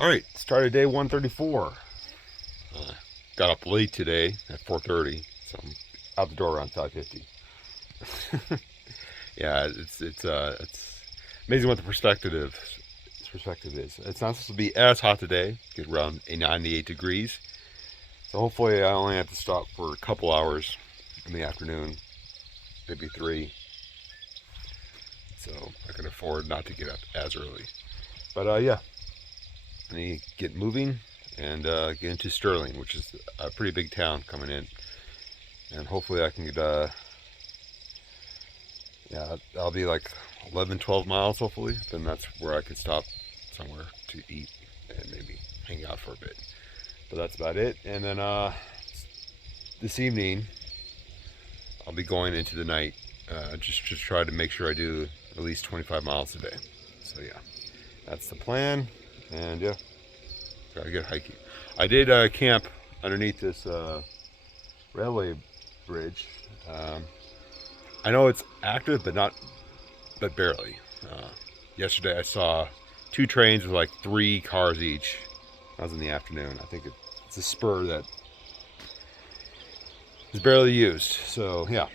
All right, started day 134. Got up late today at 4:30, so I'm out the door around 5:50. Yeah, it's amazing what the perspective is. It's not supposed to be as hot today. Get around 98 degrees. So hopefully I only have to stop for a couple hours in the afternoon, maybe 3. So I can afford not to get up as early. But yeah, I need to get moving and get into Sterling, which is a pretty big town coming in. And hopefully I can get, yeah, I'll be like 11, 12 miles hopefully. Then that's where I could stop somewhere to eat and maybe hang out for a bit. But that's about it. And then this evening, I'll be going into the night, just try to make sure I do at least 25 miles a day. So yeah, that's the plan. And yeah, gotta get hiking. I did camp underneath this railway bridge. I know it's active, but barely. Yesterday I saw 2 trains with like 3 cars each. That was in the afternoon. I think it's a spur that is barely used. So yeah,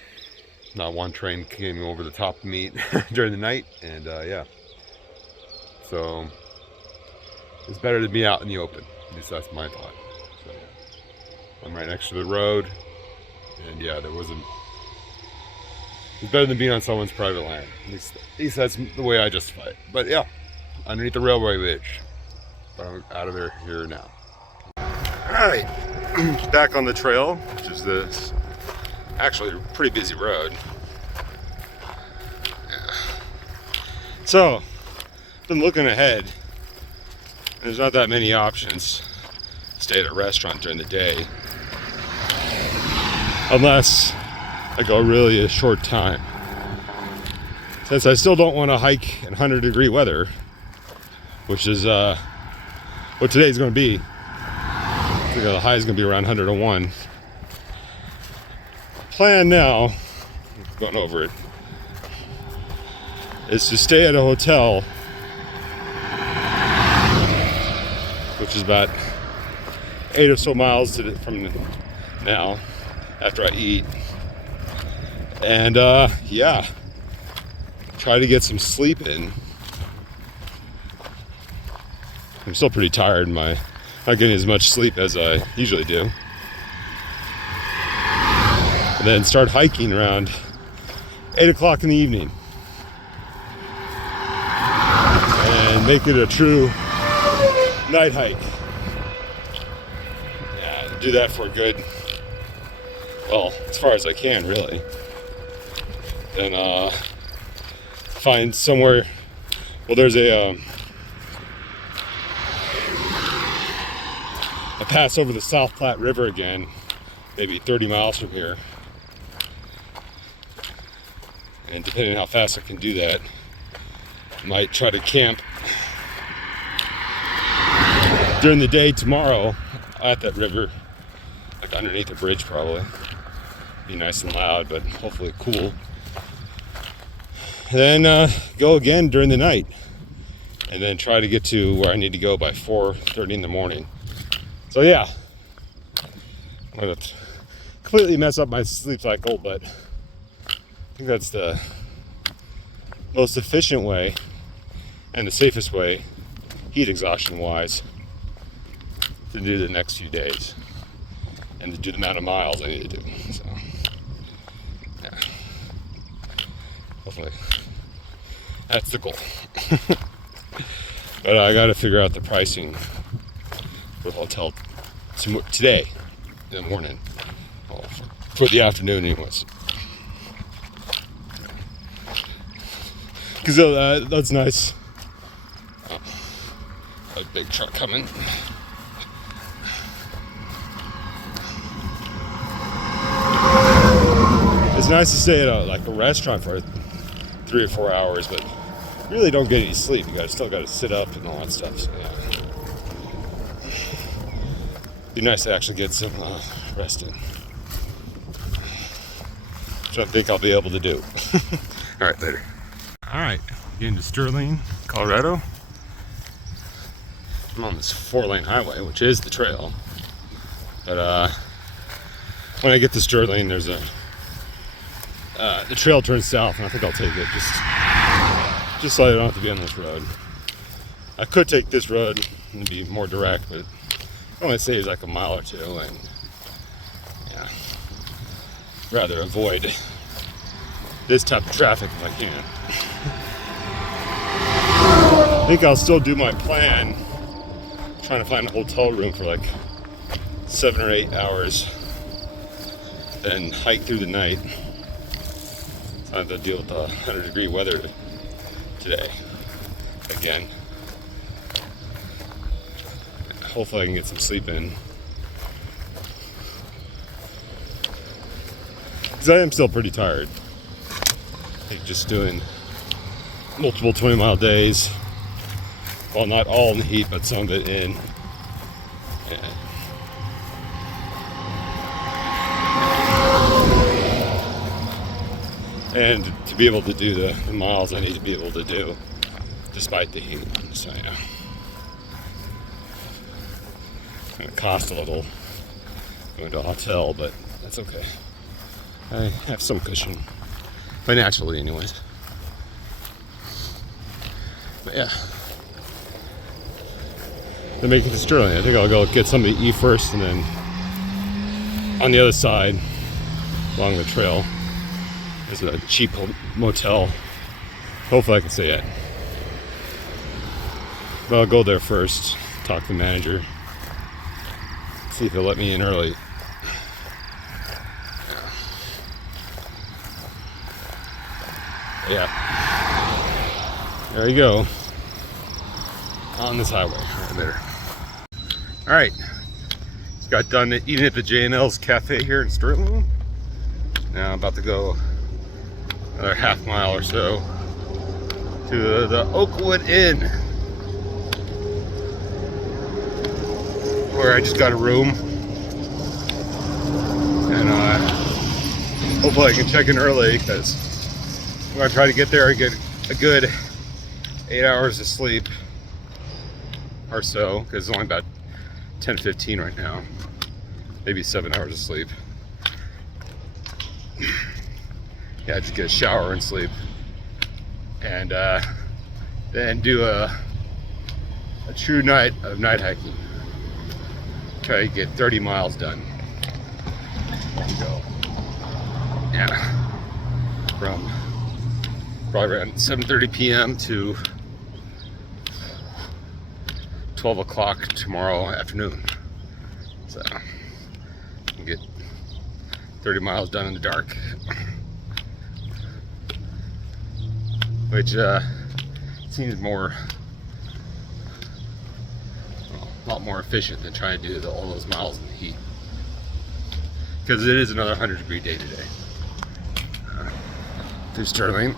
not one train came over the top of me during the night, and yeah. So it's better to be out in the open. At least that's my thought. So yeah. I'm right next to the road, and yeah, it's better than being on someone's private land. At least that's the way I justify it. But yeah, underneath the railway bridge. But I'm out of there here now. Alright, back on the trail, which is this actually a pretty busy road. Yeah. So, been looking ahead. There's not that many options to stay at a restaurant during the day. Unless I go really a short time. Since I still don't want to hike in 100-degree weather, which is what today's going to be. I think the high is going to be around 101. Plan now, going over it, is to stay at a hotel, which is about 8 or so miles from now after I eat. And yeah, try to get some sleep in. I'm still pretty tired. Not getting as much sleep as I usually do. And then start hiking around 8 o'clock in the evening. And make it a true night hike. Yeah, do that for a good, well, as far as I can, really. And find somewhere. Well, there's a pass over the South Platte River again, maybe 30 miles from here. And depending on how fast I can do that, I might try to camp during the day tomorrow at that river, like underneath the bridge probably. Be nice and loud, but hopefully cool. And then go again during the night, and then try to get to where I need to go by 4:30 in the morning. So yeah, I'm gonna completely mess up my sleep cycle, but I think that's the most efficient way and the safest way, heat exhaustion wise, to do the next few days and to do the amount of miles I need to do. So yeah, hopefully that's the goal. But I gotta figure out the pricing for the hotel today in the morning, well, for the afternoon anyways. Because that's nice. Oh, a big truck coming. It's nice to stay at a restaurant for 3 or 4 hours, but you really don't get any sleep. You still gotta sit up and all that stuff. So yeah. Be nice to actually get some rest in, which I think I'll be able to do. All right, later. All right, getting to Sterling, Colorado. I'm on this 4-lane highway, which is the trail. But when I get this dirt lane, there's a the trail turns south, and I think I'll take it just so I don't have to be on this road. I could take this road and be more direct, but I only saves like a mile or two, and yeah, rather avoid this type of traffic if I can. I think I'll still do my plan, trying to find a hotel room for like 7 or 8 hours, then hike through the night. So I have to deal with the 100-degree weather today again. Hopefully I can get some sleep in, because I am still pretty tired. Like just doing multiple 20-mile days. Well, not all in the heat, but some of it in. And to be able to do the miles I need to be able to do despite the heat. So yeah. It's gonna cost a little going to a hotel, but that's okay. I have some cushion. Financially anyways. But yeah. They're making this journey. I think I'll go get something to eat first, and then on the other side, along the trail, there's a cheap motel. Hopefully I can stay at. But I'll go there first, talk to the manager, see if he'll let me in early. Yeah. There you go. On this highway, right there. All right. Just got done eating at the J&L's Cafe here in Sterling. Now I'm about to go another half mile or so to the Oakwood Inn, where I just got a room, and hopefully I can check in early, because I'm gonna try to get there and get a good 8 hours of sleep or so, because it's only about 10:15 right now, maybe 7 hours of sleep. Yeah, just get a shower and sleep, and then do a true night of night hiking. Try to get 30 miles done. There you go. Yeah, from probably around 7:30 p.m. to 12 o'clock tomorrow afternoon. So you get 30 miles done in the dark, which seems more, well, a lot more efficient than trying to do all those miles in the heat, because it is another 100-degree day today through Sterling.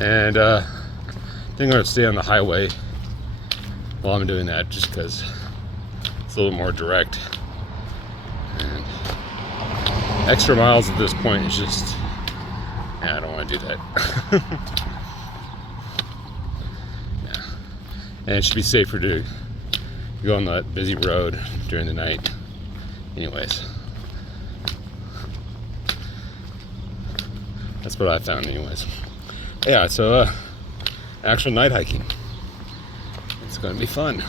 And I think I'm going to stay on the highway while I'm doing that, just because it's a little more direct. And extra miles at this point is just, yeah, I don't want to do that. Yeah. And it should be safer to go on that busy road during the night anyways. That's what I found anyways. Yeah, so actual night hiking. It's gonna be fun.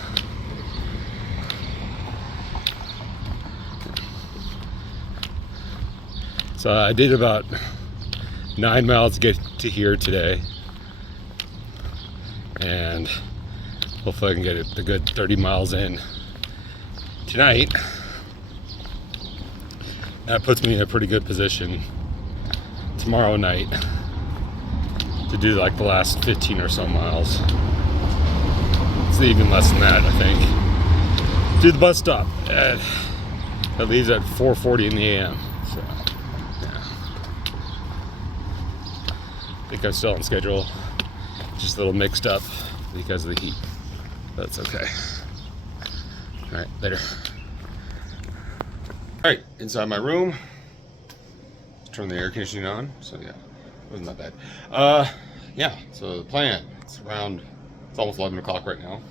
So I did about 9 miles to get to here today, and hopefully I can get a good 30 miles in tonight. That puts me in a pretty good position tomorrow night to do like the last 15 or so miles. It's even less than that, I think. To the bus stop that leaves at 4:40 in the a.m. So, yeah. I think I'm still on schedule. Just a little mixed up because of the heat. That's okay. All right, later. All right, inside my room. Turn the air conditioning on. So yeah, wasn't that bad. yeah, so the plan, it's almost 11 o'clock right now.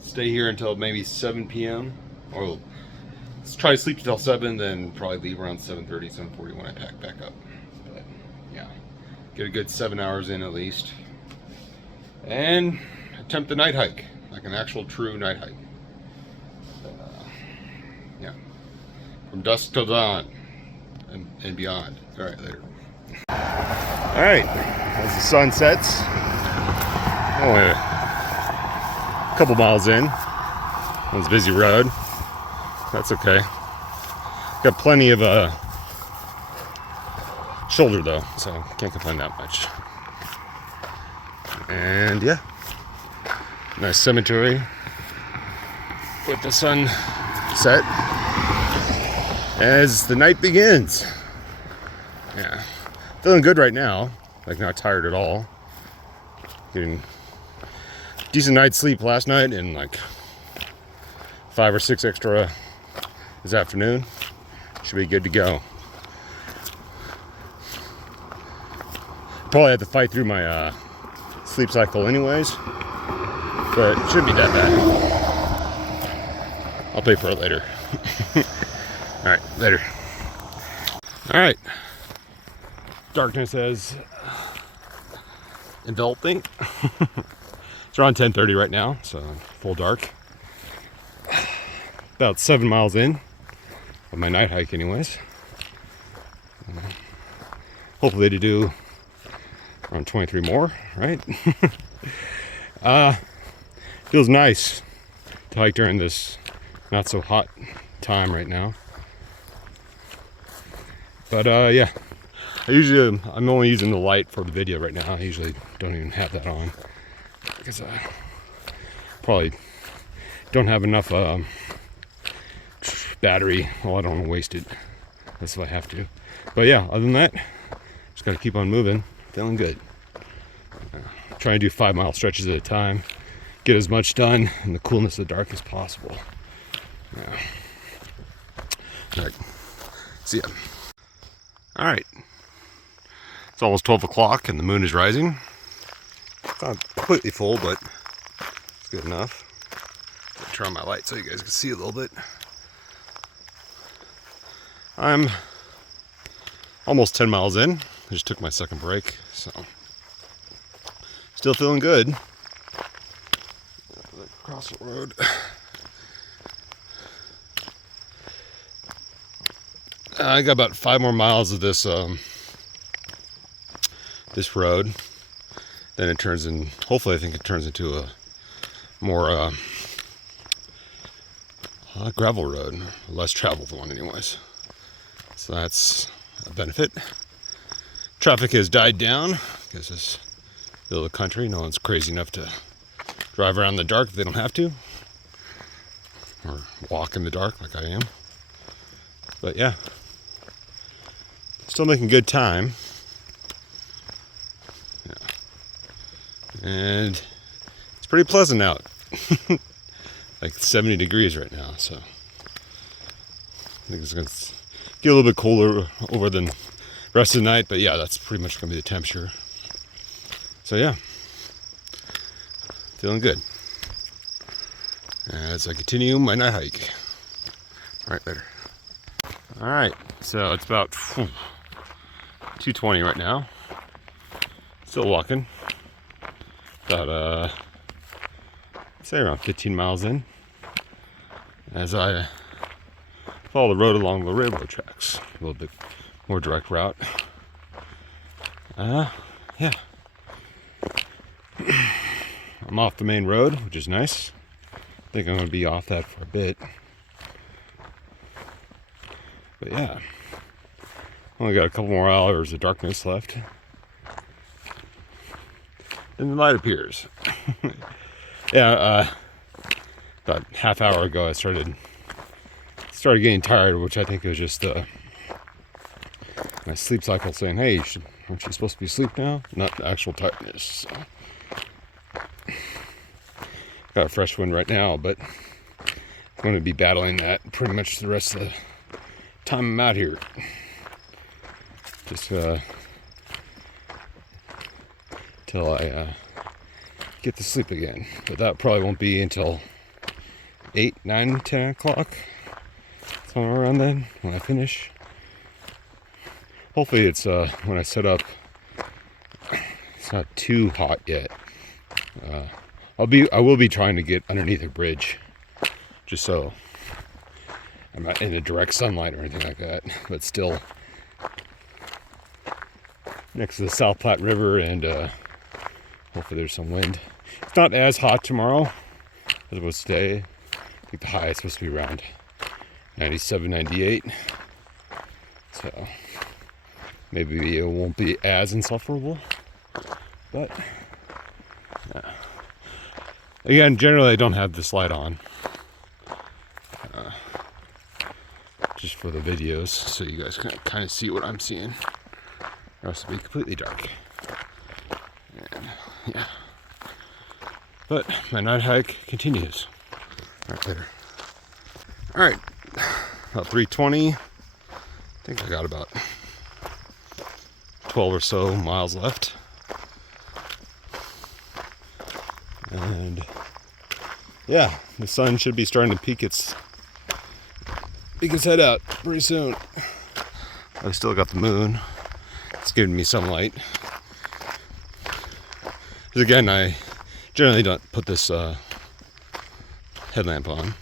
Stay here until maybe 7 p.m. or let's try to sleep until 7, then probably leave around 7:30, 7:40 when I pack back up. But yeah, get a good 7 hours in at least. And attempt the night hike, like an actual true night hike. Yeah, from dusk till dawn and beyond. All right, later. All right, as the sun sets, only a couple miles in. It's a busy road. That's okay. Got plenty of shoulder though, so can't complain that much. And yeah, nice cemetery with the sun set as the night begins. Yeah, feeling good right now, like not tired at all. Getting decent night's sleep last night and like 5 or 6 extra this afternoon. Should be good to go. Probably have to fight through my sleep cycle anyways, but it shouldn't be that bad. I'll pay for it later. All right, later. All right. Darkness has enveloped me. It's around 10:30 right now, so full dark. About 7 miles in of my night hike anyways. Hopefully to do around 23 more, right? Feels nice to hike during this not so hot time right now. But yeah, I'm only using the light for the video right now. I usually don't even have that on because I probably don't have enough battery. Well, I don't want to waste it. That's if I have to. But yeah, other than that, just gotta keep on moving. Feeling good. Trying to do 5-mile stretches at a time. Get as much done in the coolness of the dark as possible. All right. See ya. All right. It's almost 12 o'clock and the moon is rising. It's not completely full, but it's good enough. I'll turn on my light so you guys can see a little bit. I'm almost 10 miles in. I just took my second break, so still feeling good. Across the road. I got about 5 more miles of this this road. Then it turns in. Hopefully, I think it turns into a more gravel road, a less traveled one, anyways. So that's a benefit. Traffic has died down because this middle of the country, no one's crazy enough to drive around in the dark if they don't have to, or walk in the dark like I am. But yeah, still making good time. Yeah. And it's pretty pleasant out. Like 70 degrees right now, so I think it's gonna get a little bit cooler over the rest of the night, but yeah, that's pretty much gonna be the temperature. So yeah, feeling good as I continue my night hike. All right, later. All right, so it's about 2:20 right now. Still walking. About say around 15 miles in, as I follow the road along the railroad tracks. A little bit more direct route. Yeah. I'm off the main road, which is nice. I think I'm going to be off that for a bit. But yeah, only got a couple more hours of darkness left. And the light appears. Yeah, about half hour ago I started getting tired, which I think was just my sleep cycle saying, hey, aren't you supposed to be asleep now? Not actual tiredness. So. Got a fresh one right now, but I'm going to be battling that pretty much the rest of the time I'm out here. Just till I get to sleep again. But that probably won't be until 8, 9, 10 o'clock, somewhere around then when I finish. Hopefully it's when I set up, it's not too hot yet. I will be trying to get underneath a bridge, just so I'm not in the direct sunlight or anything like that, but still next to the South Platte River, and hopefully there's some wind. It's not as hot tomorrow as it was today. I think the high is supposed to be around 97, 98. So maybe it won't be as insufferable, but again, generally I don't have this light on, just for the videos, so you guys can kind of see what I'm seeing, or else it'll be completely dark. And yeah, but my night hike continues. All right, later. All right, about 3:20. I think I got about 12 or so miles left. And yeah, the sun should be starting to peek its head out pretty soon. I've still got the moon. It's giving me some light. Because again, I generally don't put this headlamp on.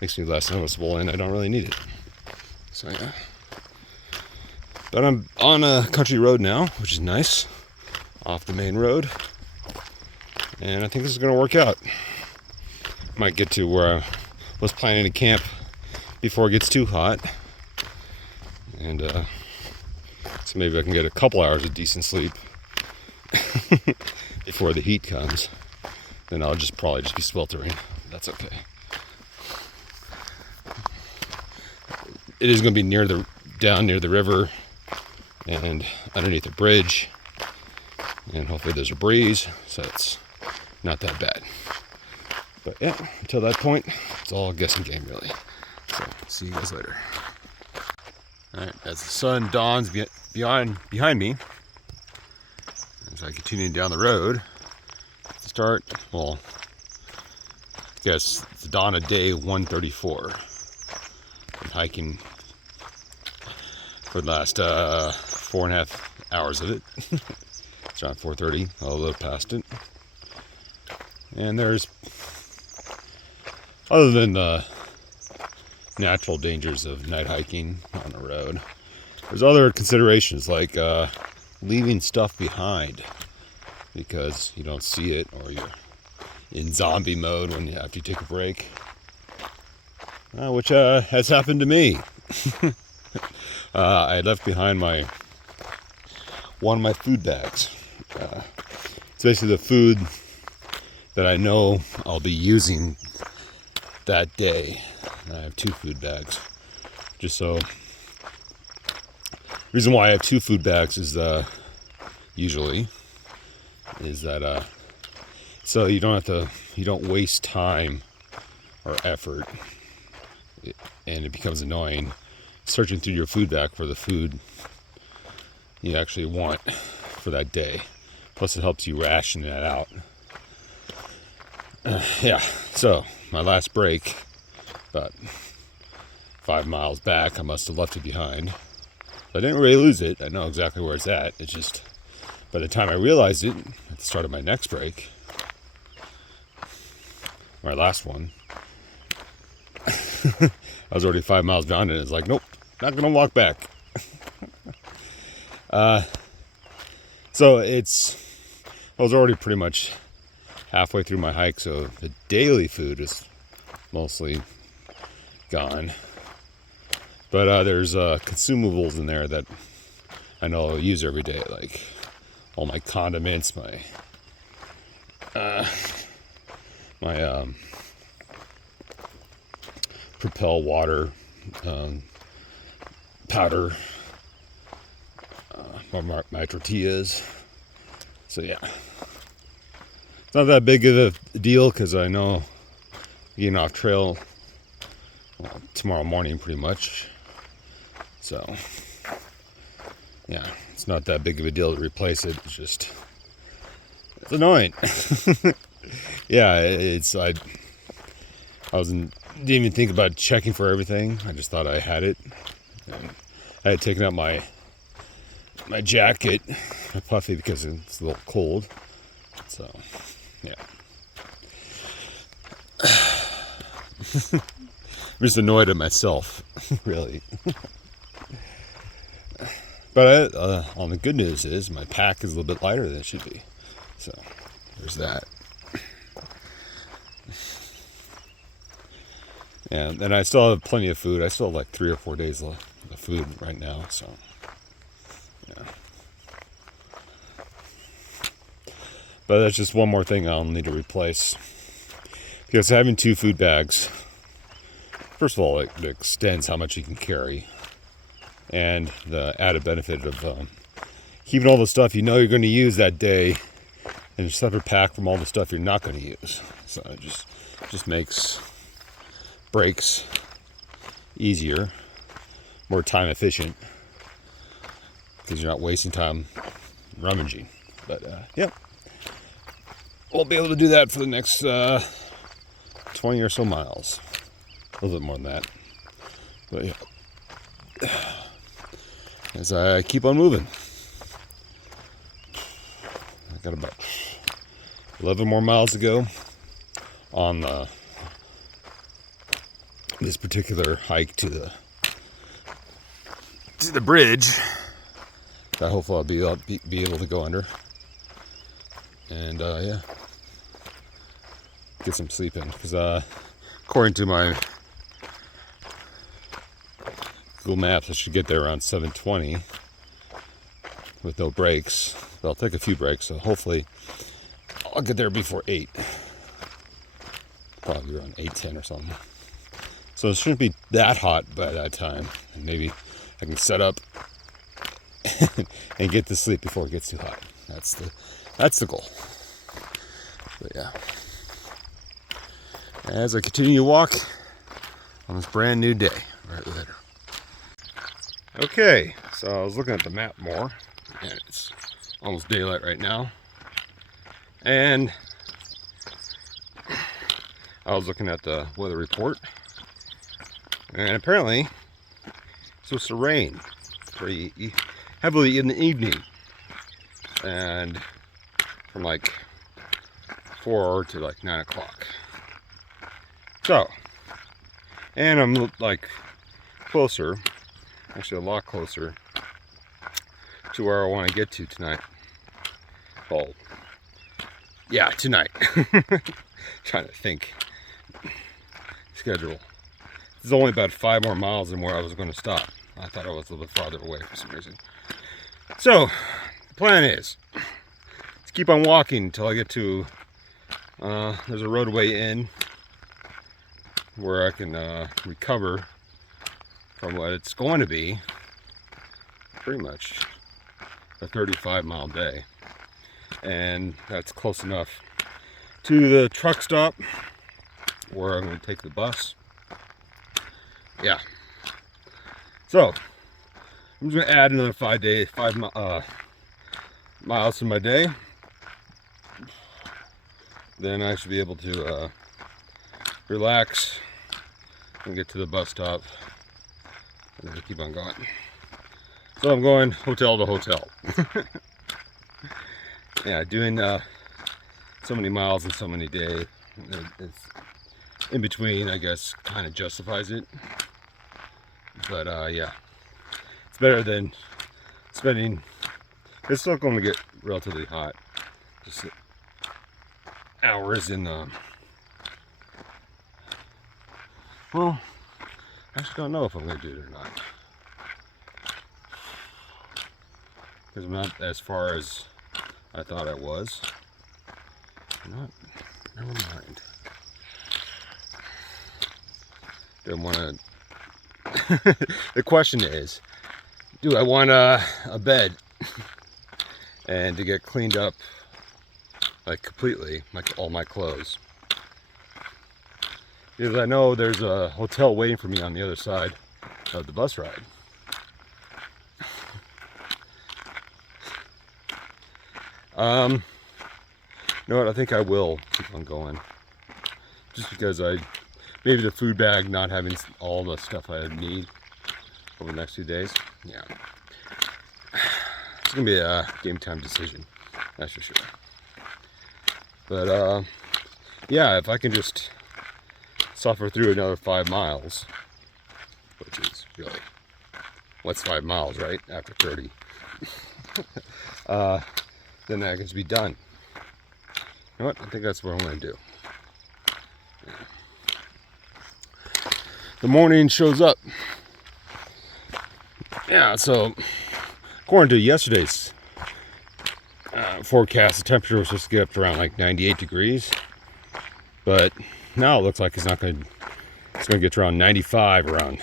Makes me less noticeable, and I don't really need it. So yeah. But I'm on a country road now, which is nice. Off the main road. And I think this is going to work out. Might get to where I was planning to camp before it gets too hot. And so maybe I can get a couple hours of decent sleep before the heat comes. Then I'll probably just be sweltering. That's okay. It is going to be down near the river and underneath a bridge. And hopefully there's a breeze, so it's not that bad. But yeah, until that point, it's all a guessing game, really. So, see you guys later. Alright, as the sun dawns behind me, as I continue down the road, to start, well, I guess it's the dawn of day 134. Been hiking for the last 4.5 hours of it. It's around 4:30, a little past it. And there's, other than the natural dangers of night hiking on the road, there's other considerations like leaving stuff behind because you don't see it, or you're in zombie mode after you take a break, which has happened to me. I left behind one of my food bags. It's basically the food that I know I'll be using that day. I have 2 food bags. Just so, the reason why I have 2 food bags is usually is that so you don't waste time or effort, and it becomes annoying searching through your food bag for the food you actually want for that day. Plus it helps you ration that out. Yeah, so my last break, about 5 miles back, I must have left it behind. I didn't really lose it. I know exactly where it's at. It's just, by the time I realized it, at the start of my next break, my last one, I was already 5 miles beyond it. It's like, nope, not gonna walk back. So I was already pretty much halfway through my hike, so the daily food is mostly gone. But there's consumables in there that I know I'll use every day, like all my condiments, my Propel water powder, my tortillas. So yeah, it's not that big of a deal because I know getting off trail tomorrow morning pretty much. So yeah, it's not that big of a deal to replace it. It's just It's annoying. Yeah, didn't even think about checking for everything. I just thought I had it. And I had taken out my jacket, my puffy, because it's a little cold. So, yeah. I'm just annoyed at myself, really. But on the good news is my pack is a little bit lighter than it should be. So, there's that. And I still have plenty of food. I still have like 3 or 4 days left of food right now. So, yeah. But that's just one more thing I'll need to replace. Because having 2 food bags, first of all, it extends how much you can carry. And the added benefit of keeping all the stuff you know you're going to use that day in a separate pack from all the stuff you're not going to use. So it just makes breaks easier, more time efficient, because you're not wasting time rummaging. But yeah, we'll be able to do that for the next 20 or so miles. A little bit more than that. But yeah, as I keep on moving. I got about 11 more miles to go on this particular hike to the bridge that hopefully I'll be able to go under. And yeah, get some sleep in, because according to my Google Maps, I should get there around 7:20 with no breaks. But I'll take a few breaks, so hopefully I'll get there before 8. Probably around 8:10 or something. So it shouldn't be that hot by that time, and maybe I can set up and get to sleep before it gets too hot. That's the goal. But yeah, as I continue to walk on this brand new day right later. Okay, so I was looking at the map more, and it's almost daylight right now, and I was looking at the weather report, and apparently it's supposed to rain pretty heavily in the evening, and from like 4 to like 9 o'clock. So, and I'm like closer, actually a lot closer to where I want to get to tonight. Well, yeah, tonight. Trying to think. Schedule. This is only about 5 more miles than where I was going to stop. I thought I was a little bit farther away for some reason. So, the plan is to keep on walking until I get to, there's a roadway in where I can recover from what it's going to be pretty much a 35-mile day. And that's close enough to the truck stop where I'm going to take the bus. Yeah. So, I'm just going to add another 5 miles to my day. Then I should be able to relax and get to the bus stop and then keep on going. So I'm going hotel to hotel. Yeah, doing so many miles in so many days, it's in between, I guess, kind of justifies it. But yeah, it's better than spending. It's still going to get relatively hot. Just hours in the. Well, I actually don't know if I'm going to do it or not, because I'm not as far as I thought I was. Not. Never mind. Don't want to. The question is, do I want a bed and to get cleaned up like completely, like all my clothes? Because I know there's a hotel waiting for me on the other side of the bus ride. You know what? I think I will keep on going. Just because maybe the food bag not having all the stuff I need over the next few days. Yeah. It's gonna be a game time decision. That's for sure. But yeah, if I can just suffer through another 5 miles, which is really, what's 5 miles, right? After 30. Then I can just be done. You know what? I think that's what I'm going to do. The morning shows up. Yeah, so according to yesterday's forecast, the temperature was supposed to get up to around like 98 degrees. But now it looks like it's going to get to around 95 around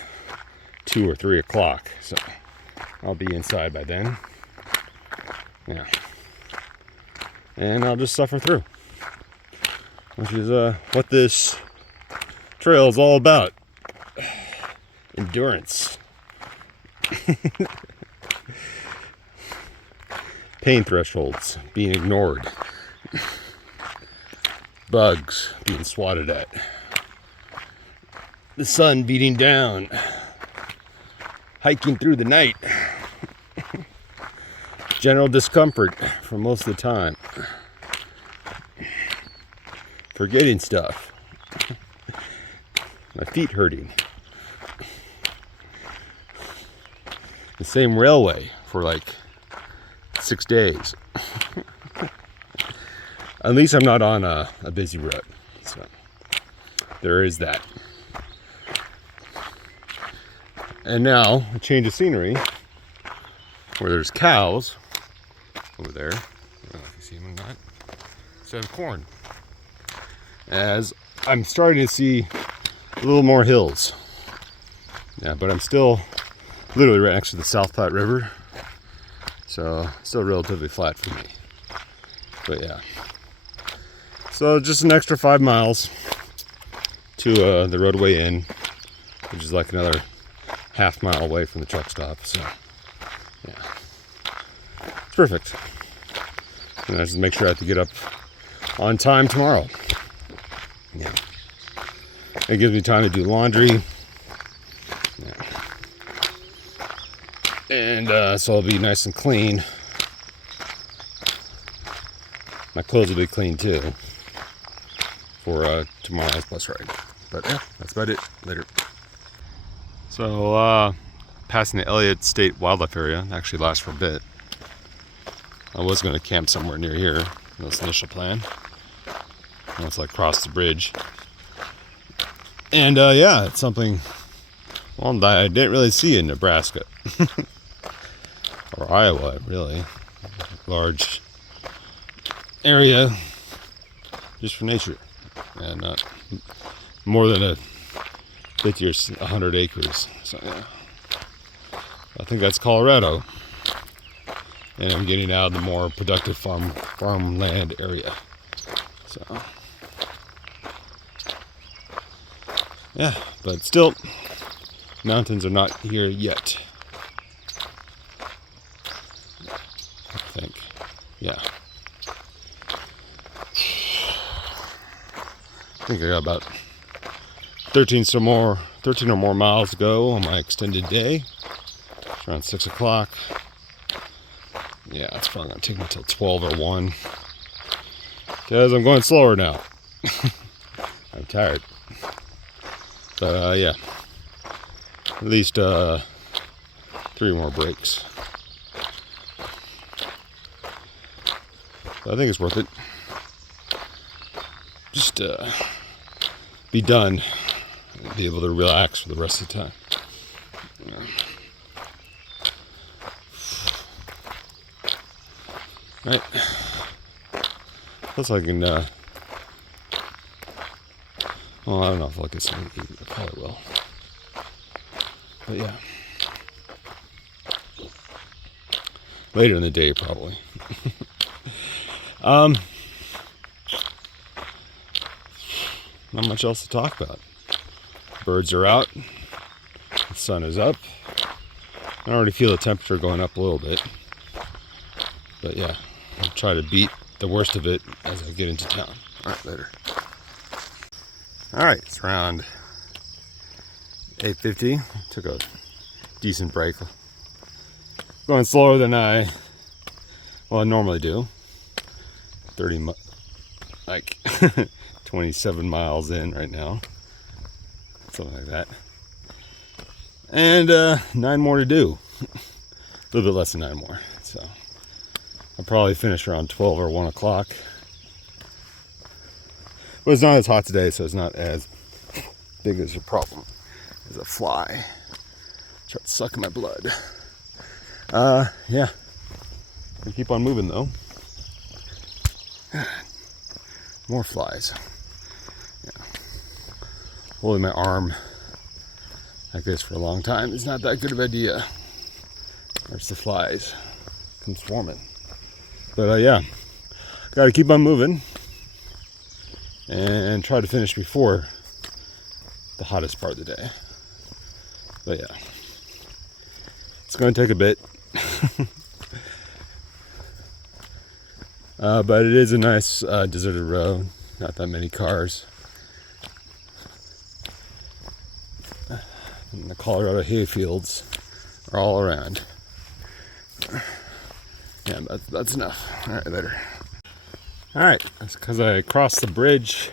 2 or 3 o'clock. So I'll be inside by then. Yeah. And I'll just suffer through. Which is what this trail is all about. Endurance. Pain thresholds being ignored. Bugs being swatted at. The sun beating down. Hiking through the night. General discomfort for most of the time. Forgetting stuff. My feet hurting. The same railway for like 6 days. At least I'm not on a busy route. So there is that. And now a change of scenery where there's cows over there. I don't know if you see them or not. Instead of corn. As I'm starting to see a little more hills. Yeah, but I'm still literally right next to the South Platte River. So still relatively flat for me. But yeah. So just an extra 5 miles to the roadway inn, which is like another half mile away from the truck stop. So yeah, it's perfect. And I just make sure I have to get up on time tomorrow. Yeah, it gives me time to do laundry. Yeah. And so I'll be nice and clean. My clothes will be clean too for tomorrow's bus ride. But yeah, that's about it. Later. So passing the Elliott State Wildlife Area actually lasts for a bit. I was going to camp somewhere near here. That was the initial plan. Once I cross the bridge. And yeah, it's something that I didn't really see in Nebraska. Or Iowa, really. Large area just for nature. And not more than 50 or 100 acres. So yeah. I think that's Colorado. And I'm getting out of the more productive farmland area. So yeah, but still, mountains are not here yet. I think. Yeah. I think I got about 13 or more miles to go on my extended day. It's around 6 o'clock. Yeah, it's probably going to take me until 12 or 1. Because I'm going slower now. I'm tired. But yeah. At least 3 more breaks. But I think it's worth it. Just be done. And be able to relax for the rest of the time. Right. Plus I can, well, I don't know if I'll get something to eat. I probably will. But yeah. Later in the day, probably. Not much else to talk about. Birds are out. The sun is up. I already feel the temperature going up a little bit. But yeah, I'll try to beat the worst of it as I get into town. All right, later. All right, it's around 8:50. Took a decent break. Going slower than I normally do. 27 miles in right now, something like that, and 9 more to do. A little bit less than 9 more, so I'll probably finish around 12 or 1 o'clock. But it's not as hot today, so it's not as big as a problem as a fly. Try to suck my blood. Yeah, we keep on moving though. More flies. Yeah. Holding my arm like this for a long time is not that good of an idea. There's the flies come swarming. But yeah, gotta keep on moving and try to finish before the hottest part of the day. But yeah, it's gonna take a bit. But it is a nice deserted road, not that many cars. And the Colorado hayfields are all around. Yeah, that's enough. All right, later. All right, that's because I crossed the bridge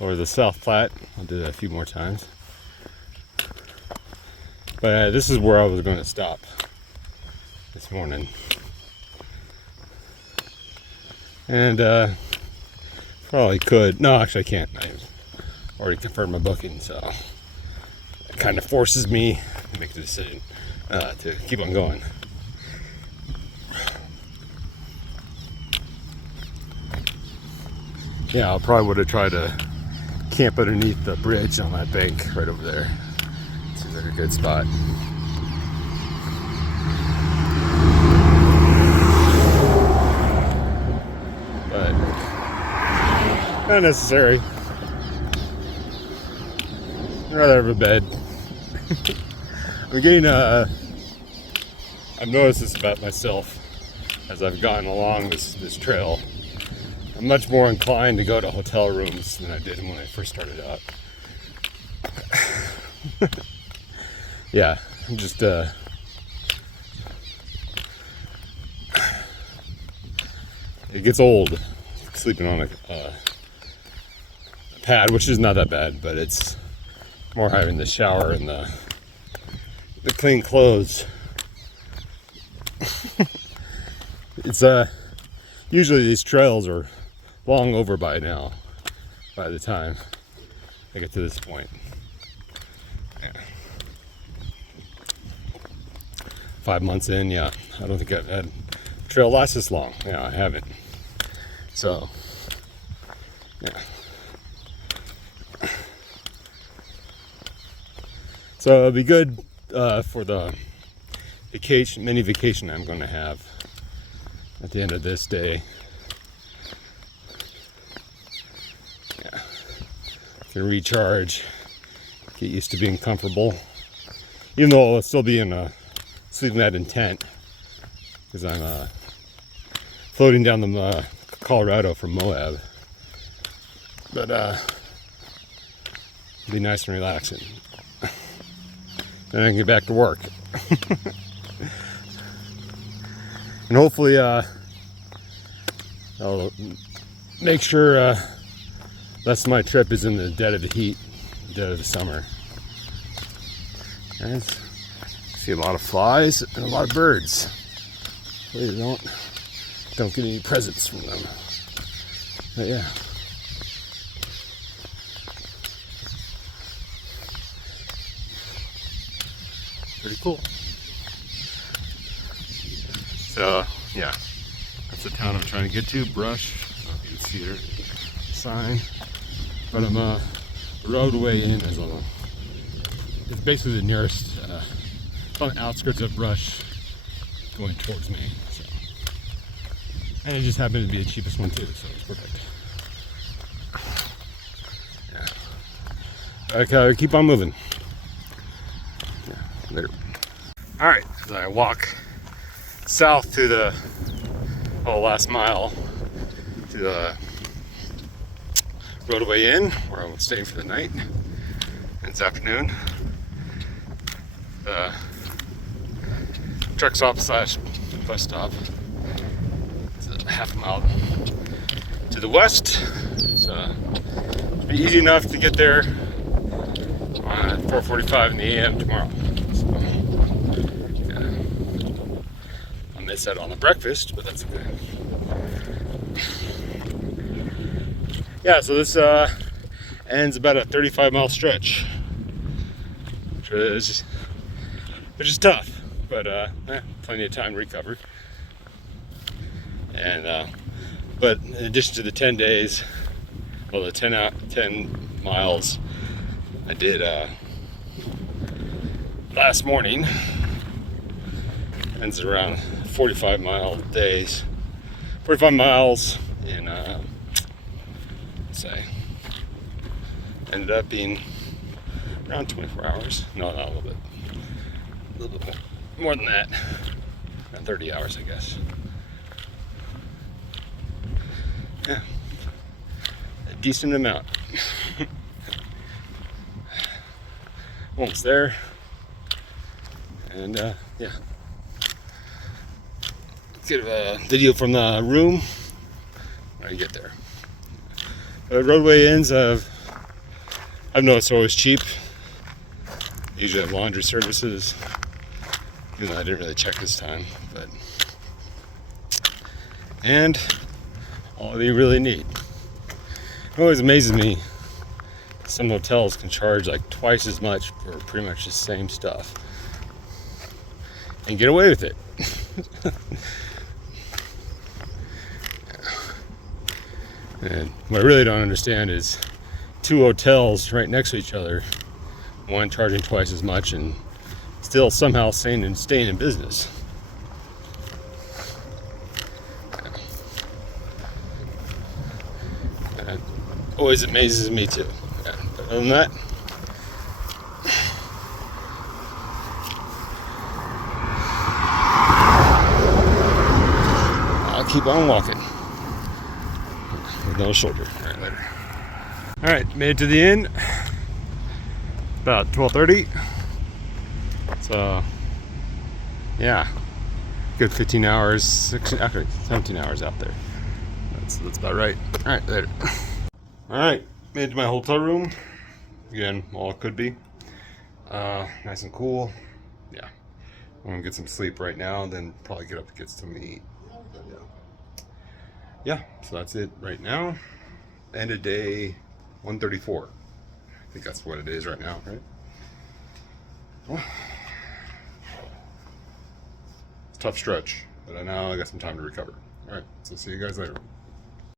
over the South Platte. I'll do that a few more times. But this is where I was going to stop this morning. And probably could. No, actually I can't. I've already confirmed my booking, so it kind of forces me to make the decision to keep on going. Yeah, I probably would have tried to camp underneath the bridge on that bank right over there. Seems like a good spot. But not necessary. I'd rather have a bed. I'm getting I've noticed this about myself as I've gotten along this trail. I'm much more inclined to go to hotel rooms than I did when I first started out. Yeah, I'm just it gets old sleeping on a pad, which is not that bad, but it's more having the shower and the clean clothes. It's usually these trails are long over by now, by the time I get to this point. Yeah. 5 months in, yeah, I don't think I've had a trail last this long. Yeah, I haven't. So, yeah. So it'll be good for the mini vacation I'm going to have at the end of this day. Yeah, can recharge, get used to being comfortable, even though I'll still be in a sleeping mat in tent because I'm floating down the Colorado from Moab. But it'll be nice and relaxing. Then I can get back to work. And hopefully I'll make sure the rest of my trip is in the dead of the heat, dead of the summer. And see a lot of flies and a lot of birds. Hopefully don't get any presents from them. But yeah. Pretty cool. So yeah, that's the town I'm trying to get to. Brush. I don't know if you can see their sign, but I'm roadway in as well. It's basically the nearest, on the outskirts of Brush, going towards me. So, and it just happened to be the cheapest one too, so it's perfect. Yeah. Okay, keep on moving. Yeah, later. All right, as I walk south to the last mile, to the Roadway Inn, where I'm staying for the night. And this afternoon, the truck stop slash bus stop. It's a half a mile to the west. So it'll be easy enough to get there at 4:45 in the AM tomorrow. So, yeah. I'll miss out on the breakfast, but that's okay. Yeah, so this ends about a 35-mile stretch, which is tough, but plenty of time to recover. And but in addition to the 10 days, well, the 10 miles I did last morning, ends around 45 miles in say ended up being around 24 hours. No, not a little bit more than that. Around 30 hours, I guess. Yeah, a decent amount. Almost there. And yeah, get a video from the room when I get there. Roadway Inns, I've noticed are always cheap. They usually have laundry services. Even though I didn't really check this time, but and all you really need. It always amazes me. Some hotels can charge like twice as much for pretty much the same stuff and get away with it. And what I really don't understand is two hotels right next to each other, one charging twice as much and still somehow staying in business. That always amazes me too. Yeah, but other than that, I'll keep on walking with no shoulder. All right, later. All right, made it to the inn about 12:30. So yeah, good 15 hours, actually 17 hours out there. That's about right. All right, later. All right, made it to my hotel room. Again, all it could be. Nice and cool. Yeah, I'm gonna get some sleep right now, and then probably get up to get something to eat. But, yeah, so that's it right now. End of day 134. I think that's what it is right now, right? Well, tough stretch, but now I got some time to recover. All right, so see you guys later.